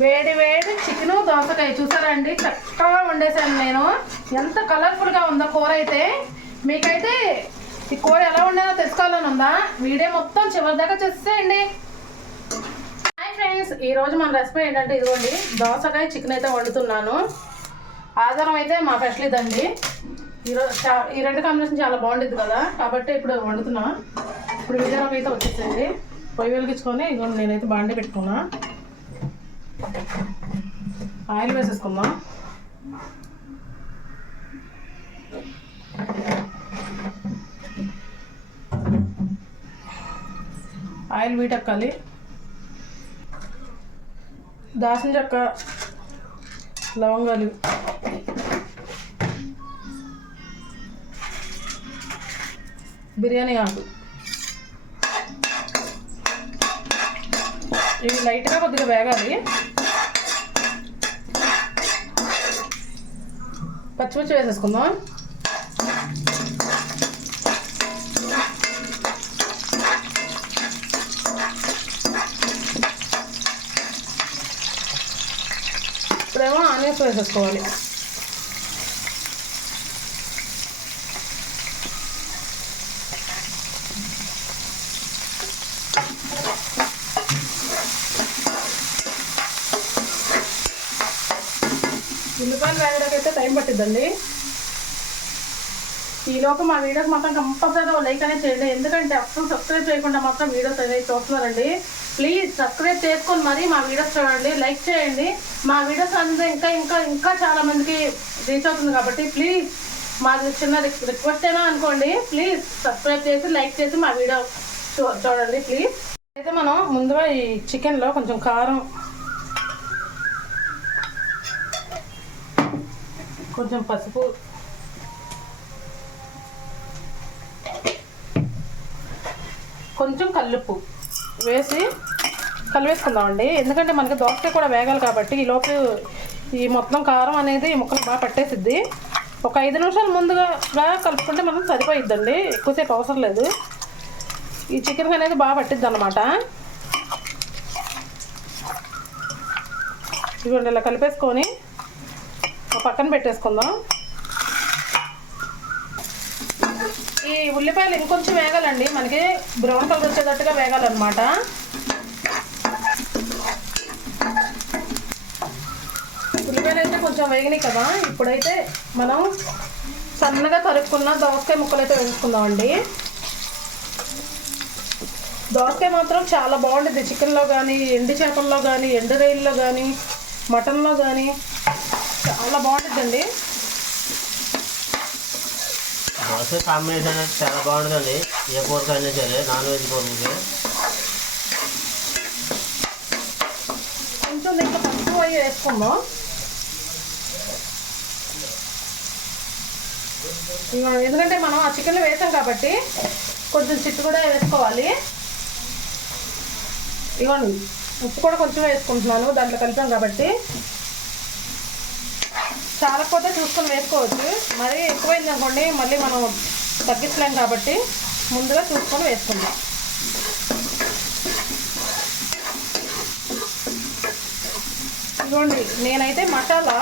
వేడి వేడి చికెను దోసకాయ. చూసారండి? చక్కగా వండేసాను నేను. ఎంత కలర్ఫుల్గా ఉందో కూర అయితే. మీకైతే ఈ కూర ఎలా ఉండేదో తెలుసుకోవాలని ఉందా? వీడియో మొత్తం చివరి దాకా చూసేయండి. హాయ్ ఫ్రెండ్స్ ఈరోజు మన రెసిపీ ఏంటంటే ఇదిగోండి దోసకాయ చికెన్ అయితే వండుతున్నాను. ఆధారం అయితే మా స్పెషల్ ఇదండి. ఈరోజు ఈ రెండు కాంబినేషన్ చాలా బాగుంటుంది కదా. కాబట్టి ఇప్పుడు వండుతున్నా ఇప్పుడు విజయనగరం అయితే వచ్చేసింది పొయ్యి వెలిగించుకొని ఇదిగోండి నేనైతే బాండి పెట్టుకున్నాను ఆయిల్ వేసేసుకుందాం. ఆయిల్ వీటెక్కాలి. దాసిన చెక్క లవంగాలు. బిర్యానీ ఆకు. ఇవి లైట్గా కొద్దిగా వేగాలి. పచ్చిమిర్చి వేసేసుకుందాం. ఇప్పుడేమో ఆనియన్స్ వేసేసుకోవాలి. ఉల్లిపాయలు వేగడానికైతే టైం పట్టిద్దండి. ఈలోపు మా వీడియోకి మాత్రం కంపల్సరీగా లైక్ అనేది చేయండి. ఎందుకంటే అసలు సబ్స్క్రైబ్ చేయకుండా మాత్రం వీడియోస్ అనేది చూస్తున్నారండి. ప్లీజ్ సబ్స్క్రైబ్ చేసుకొని మరీ మా వీడియోస్ చూడండి. లైక్ చేయండి. మా వీడియోస్ అనేది ఇంకా ఇంకా ఇంకా చాలా మందికి రీచ్ అవుతుంది కాబట్టి ప్లీజ్ మాది చిన్న రిక్వెస్ట్ అయినా అనుకోండి. ప్లీజ్ సబ్స్క్రైబ్ చేసి లైక్ చేసి మా వీడియో చూడండి ప్లీజ్. అయితే మనం ముందుగా ఈ చికెన్లో కొంచెం కారం కొంచెం పసుపు. కొంచెం కల్లుప్పు వేసి కలిపేసుకుందామండి ఎందుకంటే మనకి దోసకాయ కూడా వేగాలి కాబట్టి ఈ లోపు ఈ మొత్తం కారం అనేది ఈ ముక్కలు బాగా పట్టేసిద్ది. ఒక ఐదు నిమిషాలు ముందుగా బాగా కలుపుకుంటే మనం సరిపోయిద్దండి. ఎక్కువసేపు అవసరం లేదు. ఈ చికెన్ అనేది బాగా పట్టిద్ది అనమాట ఇదిగోండి ఇలా కలిపేసుకొని పక్కన పెట్టేసుకుందాం. ఈ ఉల్లిపాయలు ఇంకొంచెం వేగాలండి. మనకి బ్రౌన్ కలర్ వచ్చేటట్టుగా వేగాలన్నమాట. ఉల్లిపాయలు అయితే కొంచెం వేగినాయి కదా. ఇప్పుడైతే మనం సన్నగా తరుక్కున్న దోసకాయ ముక్కలు అయితే వేసుకుందామండి. దోసకాయ మాత్రం చాలా బాగుంటుంది చికెన్లో కానీ ఎండు చేపల్లో కానీ ఎండు రైల్లో కానీ మటన్లో కానీ చాలా బాగుంటుందండి. దోశ కాంబినేషన్ అయితే చాలా బాగుంటుందండి. ఏ కూరకి అయినా సరే నాన్ వెజ్ కూరకి. కొంచెం దీంట్లో అవి వేసుకుందాం. ఎందుకంటే మనం ఆ చికెన్లో వేసాం కాబట్టి కొంచెం చిట్టు కూడా వేసుకోవాలి. ఇవ్వండి ఉప్పు కూడా కొంచెం వేసుకుంటున్నాను దాంట్లో కలిపాం కాబట్టి. చాలకపోతే చూసుకొని వేసుకోవచ్చు. మరీ ఎక్కువైంది అనుకోండి మళ్ళీ మనం తగ్గించలేం కాబట్టి ముందుగా చూసుకొని వేసుకుందాం. ఇదిగోండి నేనైతే మసాలా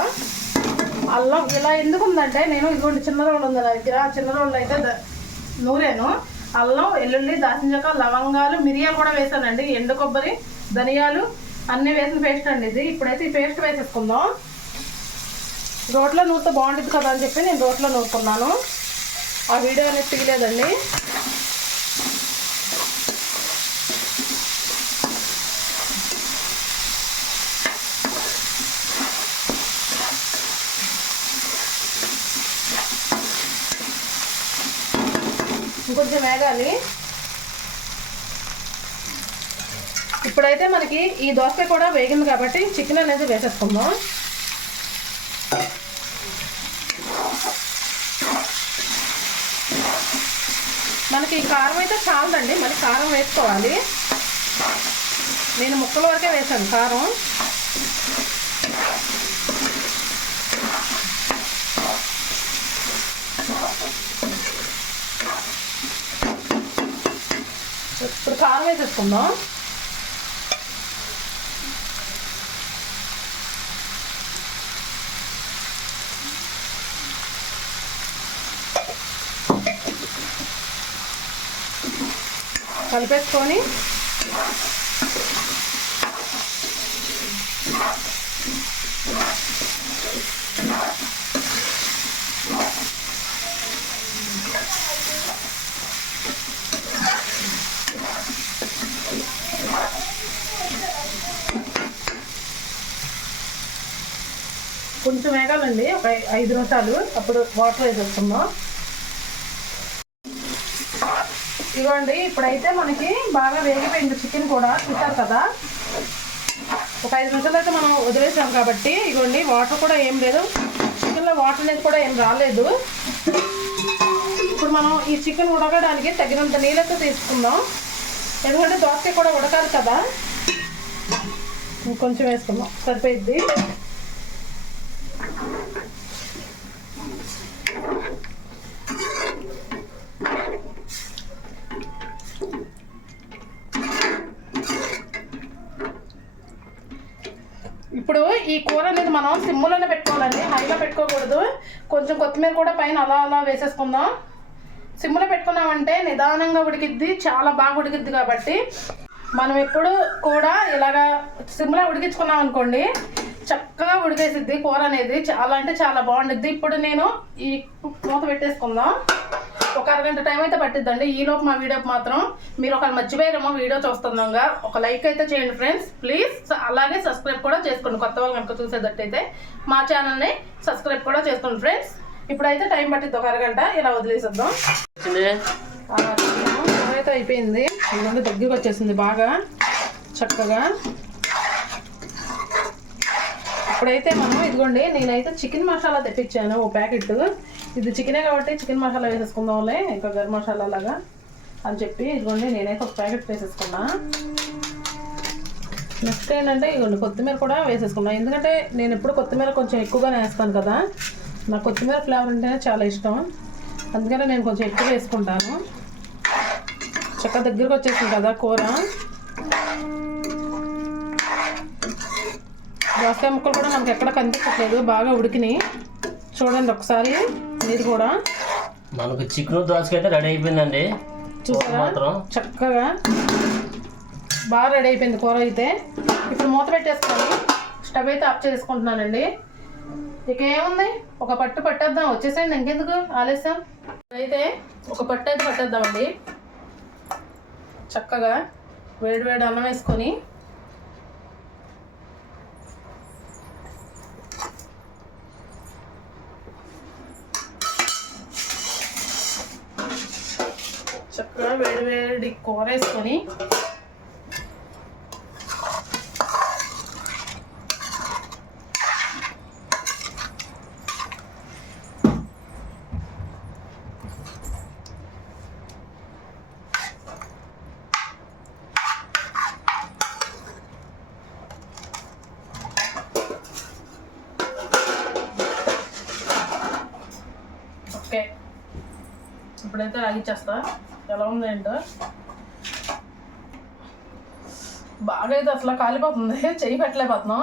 అల్లం ఇలా ఎందుకు ఉందంటే నేను ఇదిగోండి చిన్న రోళ్ళు ఉంది నా దగ్గర. ఆ చిన్న రోళ్ళు అయితే నూరాను. అల్లం ఎల్లుల్లి దాచిన లవంగాలు మిరియాలు కూడా వేసానండి. ఎండు కొబ్బరి ధనియాలు అన్నీ వేసిన పేస్ట్ అండి ఇది. ఇప్పుడైతే ఈ పేస్ట్ వేసేసుకుందాం. రోట్లో నూరితే బాగుంటుంది కదా అని చెప్పి నేను రోట్లో నూరుకున్నాను. ఆ వీడియో అనేది తీయలేదండి. ఇంకొంచెం వేగాలి. ఇప్పుడైతే మనకి ఈ దోసకాయ కూడా వేగింది కాబట్టి చికెన్ అనేది వేసేసుకుందాం. మనకి కారం అయితే చాలదండి. మళ్ళీ కారం వేసుకోవాలి. నేను ముక్కల వరకే వేసాను కారం. ఇప్పుడు కారం వేసేసుకుందాం. కలిపేసుకొని కొంచెం వేగాలండి. ఒక ఐదు నిమిషాలు. అప్పుడు వాటర్ వేసేస్తున్నాం ఇదిగోండి ఇప్పుడైతే మనకి బాగా వేగిపోయింది చికెన్ కూడా. చూసారు కదా? ఒక ఐదు నిమిషాలు అయితే మనం వదిలేసాం కాబట్టి ఇగోండి వాటర్ కూడా ఏం లేదు. చికెన్లో వాటర్ అనేది కూడా ఏం రాలేదు. ఇప్పుడు మనం ఈ చికెన్ ఉడకడానికి తగినంత నీళ్ళతో తీసుకుందాం. ఎందుకంటే దోసకాయ కూడా ఉడకాలి కదా. ఇంకొంచెం వేసుకుందాం. సరిపోయిద్ది. ఇప్పుడు ఈ కూర అనేది మనం సిమ్లోనే పెట్టుకోవాలండి. హైలో పెట్టుకోకూడదు. కొంచెం కొత్తిమీర కూడా పైన అలా అలా వేసేసుకుందాం. సిమ్లో పెట్టుకున్నామంటే నిదానంగా ఉడికిద్ది చాలా బాగా ఉడికిద్ది కాబట్టి. మనం ఎప్పుడు కూడా ఇలాగా సిమ్లో ఉడికించుకున్నాం అనుకోండి చక్కగా ఉడికేసిద్ది కూర అనేది. చాలా అంటే చాలా బాగుండిద్ది. ఇప్పుడు నేను ఈ మూత పెట్టేసుకుందాం. అరగంట టైం అయితే పట్టిద్దండి ఈ లోపు మా వీడియోకి మాత్రం మీరు ఒకళ్ళు మర్చిపోయారేమో వీడియో చూస్తుండగా ఒక లైక్ అయితే చేయండి ఫ్రెండ్స్ ప్లీజ్ అలాగే సబ్స్క్రైబ్ కూడా చేసుకోండి కొత్త వాళ్ళు కనుక చూసేటట్టయితే మా ఛానల్ని సబ్స్క్రైబ్ కూడా చేసుకోండి ఫ్రెండ్స్ ఇప్పుడైతే టైం పట్టిద్ది ఒక అరగంట ఇలా వదిలేసేద్దాం అయితే అయిపోయింది ఇదిగోండి దగ్గరికి వచ్చేసింది బాగా చక్కగా ఇప్పుడైతే మనం ఇదిగోండి నేనైతే చికెన్ మసాలా తెప్పించాను ఓ ప్యాకెట్. ఇది చికెనే కాబట్టి చికెన్ మసాలా వేసేసుకుందాంలే ఇంకా గరం మసాలా లాగా అని చెప్పి ఇదిగోండి నేనైతే ఒక ప్యాకెట్ వేసేసుకున్నా. నెక్స్ట్ ఏంటంటే ఇదిగోండి కొత్తిమీర కూడా వేసేసుకున్నా. ఎందుకంటే నేను ఎప్పుడు కొత్తిమీర కొంచెం ఎక్కువగానే వేస్తాను కదా నాకు కొత్తిమీర ఫ్లేవర్ అంటేనే చాలా ఇష్టం. అందుకనే నేను కొంచెం ఎక్కువ వేసుకుంటాను. చక్కగా దగ్గరకు వచ్చేసింది కదా కూర. దోసకాయ ముక్కలు కూడా మనకి ఎక్కడ కనిపించట్లేదు. బాగా ఉడికినాయి. చూడండి ఒకసారి మీరు కూడా. మనకు చికెన్ దోసకాయ అయితే రెడీ అయిపోయిందండి. చూసారా? మాత్రం. చక్కగా బాగా రెడీ అయిపోయింది కూర అయితే. ఇప్పుడు మూత పెట్టేసుకొని స్టవ్ అయితే ఆఫ్ చేసుకుంటున్నానండి. ఇక ఏముంది? ఒక పట్టు పట్టేద్దాం. వచ్చేసేయండి ఇంకెందుకు? ఆలస్యం. అయితే ఒక పట్టు అయితే పట్టేద్దామండి. చక్కగా వేడి వేడి అన్నం వేసుకొని చక్కగా వేడి వేడి కూర వేసుకొని ఓకే ఇప్పుడైతే రాగిచ్చేస్తా ఎలా ఉంది ఏంటో బాగా అయితే అసలు కాలిపోతుంది. చెయ్యి పెట్టలేకపోతున్నాం.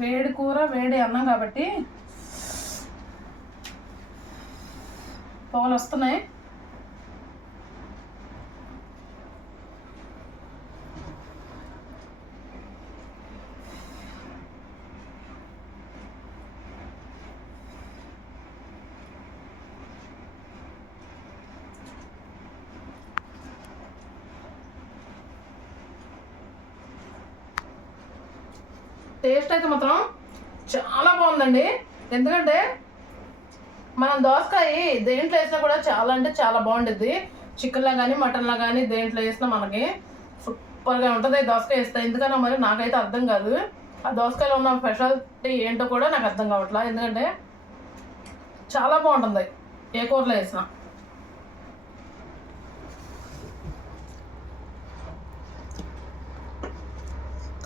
వేడి కూర వేడి అన్నం కాబట్టి. పొగలు వస్తున్నాయి టేస్ట్ అయితే మాత్రం చాలా బాగుందండి. ఎందుకంటే మనం దోసకాయ దేంట్లో వేసినా కూడా చాలా అంటే చాలా బాగుంటుంది చికెన్లో కానీ మటన్లో కానీ దేంట్లో వేసినా మనకి సూపర్గా ఉంటుంది దోసకాయ వేస్తే. ఎందుకన్నా మరి నాకైతే అర్థం కాదు. ఆ దోసకాయలో ఉన్న స్పెషాలిటీ ఏంటో కూడా నాకు అర్థం కావట్లా. ఎందుకంటే చాలా బాగుంటుంది. ఏ కూరలో వేసినా.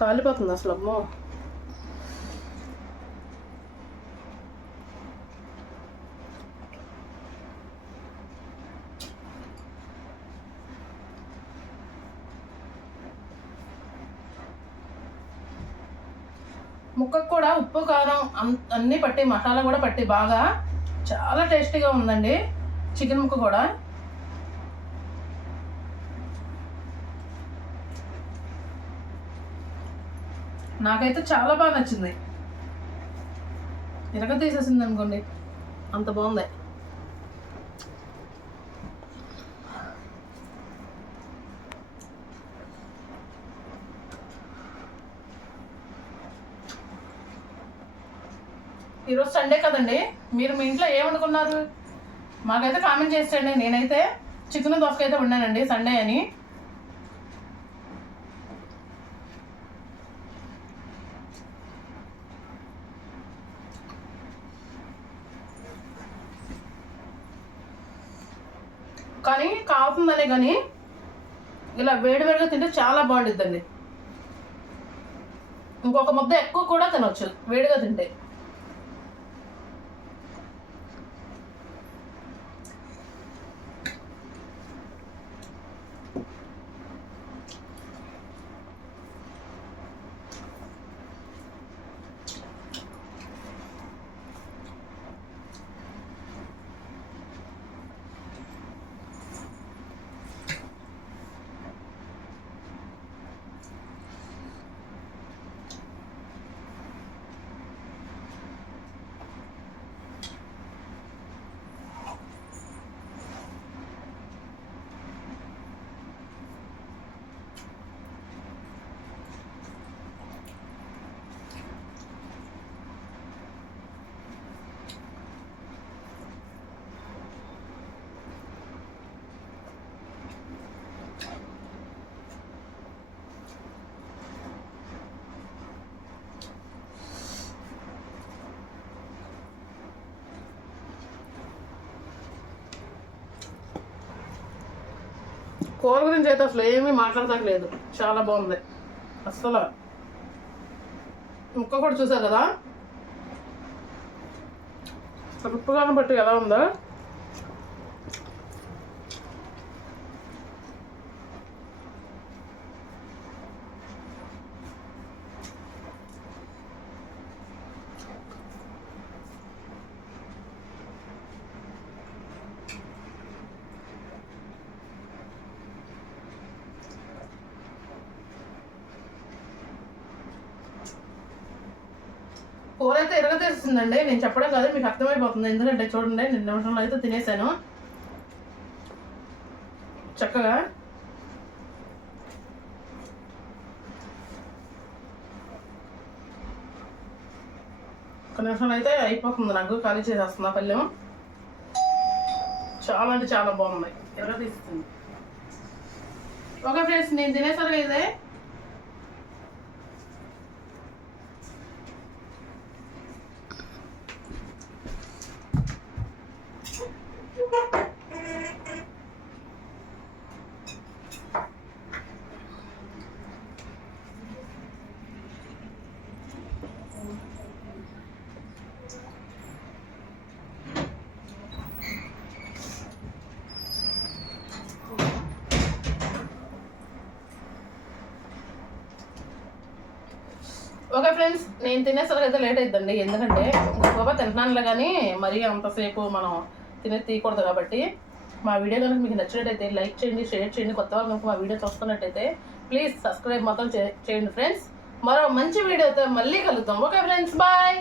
కాలిపోతుంది అసలు అమ్మో. అన్నీ పట్టి మసాలా కూడా పట్టి బాగా. చాలా టేస్టీగా ఉందండి. చికెన్ ముక్క కూడా. నాకైతే చాలా బాగా నచ్చింది. ఇరగ తీసేసింది అనుకోండి అంత బాగుంది. ఈరోజు సండే కదండి. మీరు మీ ఇంట్లో ఏమనుకున్నారు? మాకైతే కామెంట్ చేసేయండి. నేనైతే చికెన్ దోసకాయ అయితే వండానండి సండే అని. కానీ కాపుతుందనే కానీ ఇలా వేడివేడిగా తింటే చాలా బాగుంటుందండి ఇంకొక ముద్ద ఎక్కువ కూడా తినొచ్చు వేడిగా తింటే. కూర గురించి అయితే అసలు ఏమీ మాట్లాడతలేదు. చాలా బాగుంది. అసలు ముక్క కూడా చూసారు కదా? ఉప్పుగాను బట్టి ఎలా ఉందో? కూర అయితే ఎరగతీస్తుందండి నేను చెప్పడం కాదు మీకు అర్థమైపోతుంది. ఎందుకంటే చూడండి నేను నిమిషంలో అయితే తినేసాను. చక్కగా. ఒక నిమిషంలో అయితే అయిపోతుంది నాకు. ఖాళీ చేసేస్తున్నా పల్లెం. చాలా అంటే చాలా బాగుంది ఎరగతీస్తుంది ఒక ఫ్రెండ్స్ నేను తినేసరికి అయితే ఓకే ఫ్రెండ్స్ నేను తినేసరికి అయితే లేట్ అవుతుందండి ఎందుకంటే గొప్ప తింటున్నానులే కానీ మరీ అంతసేపు మనం తినే తీయకూడదు కాబట్టి మా వీడియో కనుక మీకు నచ్చినట్టయితే లైక్ చేయండి షేర్ చేయండి. కొత్త వాళ్ళు కనుక మా వీడియో చూస్తున్నట్టయితే ప్లీజ్ సబ్స్క్రైబ్ మాత్రం చేయండి ఫ్రెండ్స్. మరో మంచి వీడియోతో మళ్ళీ కలుద్దాం. Okay friends bye.